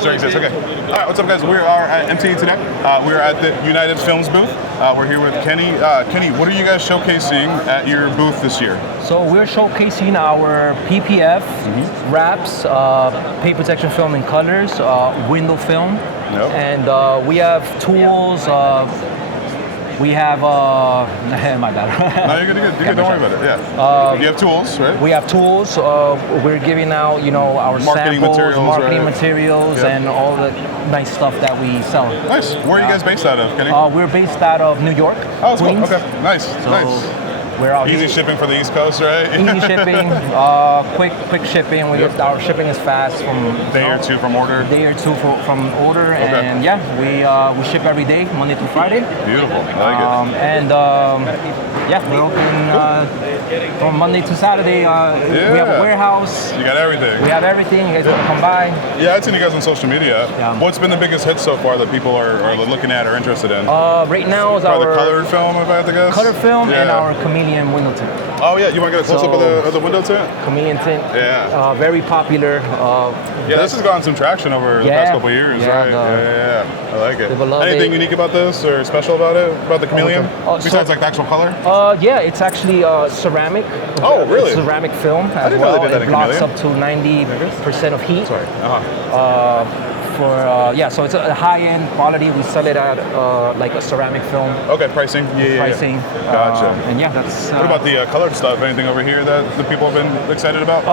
Mercer exists. Okay. All right. What's up, guys? We are at MTE today. We are at the United Films booth. We're here with Kenny. Kenny, what are you guys showcasing at your booth this year? So we're showcasing our PPF wraps, paint protection film in colors, window film, and we have tools. We have, my bad. No, you're good. Don't worry about it. Yeah. You have tools, right? We have tools. We're giving out, our marketing samples, materials, marketing materials, and all the nice stuff that we sell. Nice. Where are you guys based out of, Kenny? We're based out of New York, Queens. Cool. Okay. Nice. Nice. We're out easy shipping for the East Coast, right? Easy shipping, quick shipping. Our shipping is fast from day or two from order. Day or two from order, and yeah, we ship every day, Monday through Friday. Beautiful, I like it. And yeah, we're open from Monday to Saturday. We have a warehouse. You got everything. We have everything. You guys want to come by? Yeah, I've seen you guys on social media. Yeah. What's been the biggest hit so far that people are looking at or interested in? Right now is probably the colored film, if I had to guess. Colored film and our chameleon window tint. Oh yeah, you want to get a close up of the window tint? Chameleon tint. Yeah. Very popular. Yeah, this has gotten some traction over the past couple of years, right? Yeah. I like it. Anything unique about this or special about it? About the chameleon? Besides like the actual color? Yeah, it's actually ceramic. Oh, really? Ceramic film as I didn't well. know they did that it blocks up to 90% of heat. Sorry. So it's a high-end quality. We sell it at like a ceramic film. Okay, pricing. Pricing. Gotcha. And yeah, that's. What about the colored stuff? Anything over here that the people have been excited about?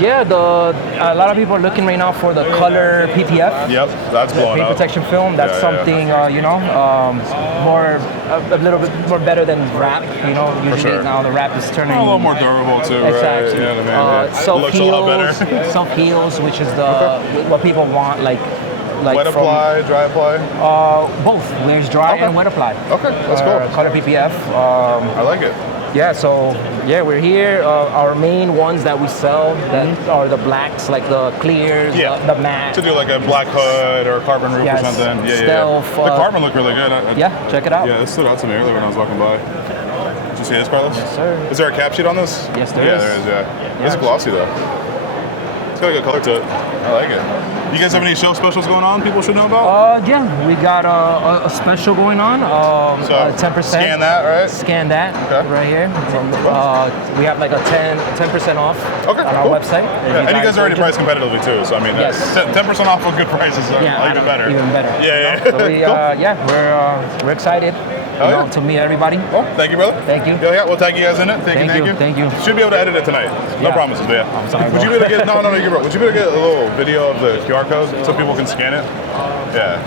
Yeah, a lot of people are looking right now for the color PPF. Yep, that's blowing up. Paint protection film. That's something a little bit more better than wrap. Usually now the wrap is turning a little more durable too. Exactly. Right? Yeah, Self heals, which is what people want, like wet apply, dry apply? Both. There's dry and wet apply. Okay, that's cool. Color PPF. I like it. Yeah, so we're here. Our main ones that we sell that are the blacks, like the clears, the matte. To do like a black hood or a carbon roof or something. Stealth. The carbon looked really good. Yeah, check it out. Yeah, this stood out to me earlier when I was walking by. Did you see this, Carlos? Yes, sir. Is there a cap sheet on this? Yes, there is. Yeah, there is, yeah. It's glossy though. It's got a good color to it. I like it. You guys have any show specials going on people should know about? Yeah, we got a special going on. So 10%. Scan that, right? Scan that right here. We have like a 10% off on our website. Yeah. And you guys are already priced competitively too, so I mean, 10% off with good prices is even better. Even better. Yeah. So we're excited. To meet everybody. Well, thank you, brother. Thank you. Yeah, we'll tag you guys in it. Thank you. Thank you. Should be able to edit it tonight. No promises, but yeah. I'm sorry, Would you be able to get? No, you're bro. Would you be able to get a little video of the QR code so people can scan it? Yeah.